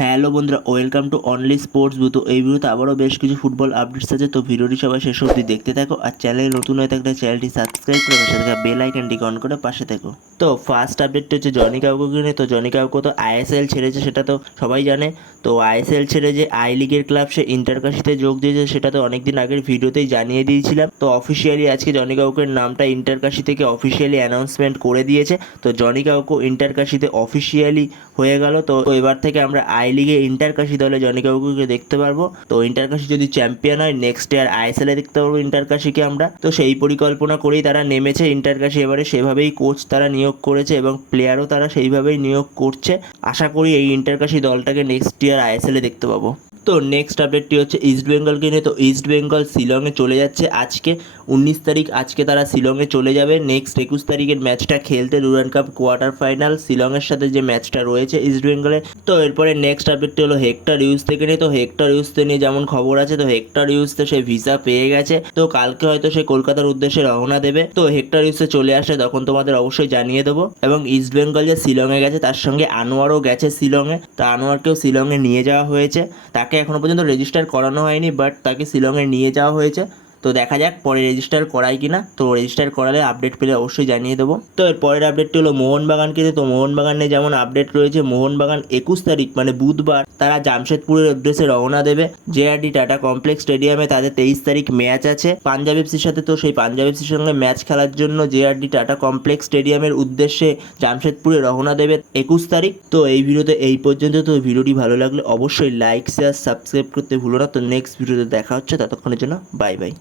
Hello বন্ধুরা, welcome to only sports booth এই ভিডিওতে আবারও বেশ কিছু ফুটবল আপডেটস আছে, তো ভিডিওটি সবাই শেষ অবধি দেখতে থাকো আর চ্যানেল নতুন হয়ে থাকলে চ্যানেলটি সাবস্ক্রাইব করে পাশে থাকা বেল আইকনটিকে অন করে পাশে থাকো। তো ফার্স্ট আপডেটটা হচ্ছে জনি কাউকে নিয়ে তো জনি কাউকে তো আইএসএল ছেড়েছে, সেটা তো সবাই জানে। তো আইএসএল ছেড়ে যে আই লিগের ক্লাব সে ইন্টারকাশিতে যোগ দিয়েছে, সেটা তো অনেকদিন আগের ভিডিওতেই জানিয়ে দিয়েছিলাম। তো অফিসিয়ালি আজকে জনি কাউকের নামটা ইন্টারকাশি থেকে অফিসিয়ালি অ্যানাউন্সমেন্ট করে দিয়েছে। তো জনি কাউকো ইন্টারকাশিতে অফিসিয়ালি হয়ে গেল, তো এবার থেকে আমরা আই লিগে ইন্টারকাশি দলে জনি কাউকে দেখতে পারব। তো ইন্টারকাশি যদি চ্যাম্পিয়ন হয় নেক্সট ইয়ার আইএসএল এ দেখতে পারব ইন্টারকাশিকে আমরা। তো সেই পরিকল্পনা করেই তারা নেমেছে। ইন্টারকাশি এবারে সেভাবেই কোচ তারা নিয়োগ করেছে এবং প্লেয়ারও তারা সেইভাবেই নিয়োগ করছে। আশা করি এই ইন্টারকাশি দলটাকে নেক্সট ইয়ার আইএসএল এ দেখতে পাবো। তো নেক্সট আপডেটটি হচ্ছে ইস্ট বেঙ্গলকে নিয়ে। তো ইস্ট বেঙ্গল শিলংয়ে চলে যাচ্ছে। আজকে উনিশ তারিখ আজকে তারা শিলংয়ে চলে যাবে। নেক্সট একুশ তারিখের ম্যাচটা খেলতে ডুরান কাপ কোয়ার্টার ফাইনাল শিলংয়ের সাথে যে ম্যাচটা রয়েছে ইস্ট বেঙ্গলে তো এরপরে নেক্সট আপডেটটি হলো হেক্টর ইউজ থেকে নিয়ে। তো হেক্টর ইউজতে নিয়ে যেমন খবর আছে, তো হেক্টর ইউজতে সে ভিসা পেয়ে গেছে। তো কালকে হয়তো সে কলকাতার উদ্দেশ্যে রওনা দেবে। তো হেক্টর ইউজে চলে আসে তখন তোমাদের অবশ্যই জানিয়ে দেবো। এবং ইস্ট বেঙ্গল যে শিলংয়ে গেছে, তার সঙ্গে আনোয়ারও গেছে শিলংয়ে। তো আনোয়ারকেও শিলংয়ে নিয়ে যাওয়া হয়েছে। তাকে এখনও পর্যন্ত রেজিস্টার করানো হয়নি বাট তাকে শিলংয়ে নিয়ে যাওয়া হয়েছে। তো দেখা যাক পরে রেজিস্টার করাই কিনা। তো রেজিস্টার করালে আপডেট পেলে অবশ্যই জানিয়ে দেবো। তো এর পরের আপডেটটি হলো মোহনবাগানকে। তো মোহনবাগানে যেমন আপডেট রয়েছে, মোহনবাগান একুশ তারিখ মানে বুধবার, তারা জামশেদপুরের উদ্দেশ্যে রওনা দেবে। জেআরডি টাটা কমপ্লেক্স স্টেডিয়ামে তাদের তেইশ তারিখ ম্যাচ আছে। পাঞ্জাব এফসির সাথে তো সেই পাঞ্জাব এফসির সঙ্গে ম্যাচ খেলার জন্য জেআরডি টাটা কমপ্লেক্স স্টেডিয়ামের উদ্দেশ্যে জামশেদপুরে রওনা দেবে একুশ তারিখ। তো এই ভিডিওতে এই পর্যন্ত। তো ভিডিওটি ভালো লাগলে অবশ্যই লাইক শেয়ার সাবস্ক্রাইব করতে ভুলো না। তো নেক্সট ভিডিওতে দেখা হচ্ছে। ততক্ষণের জন্য বাই বাই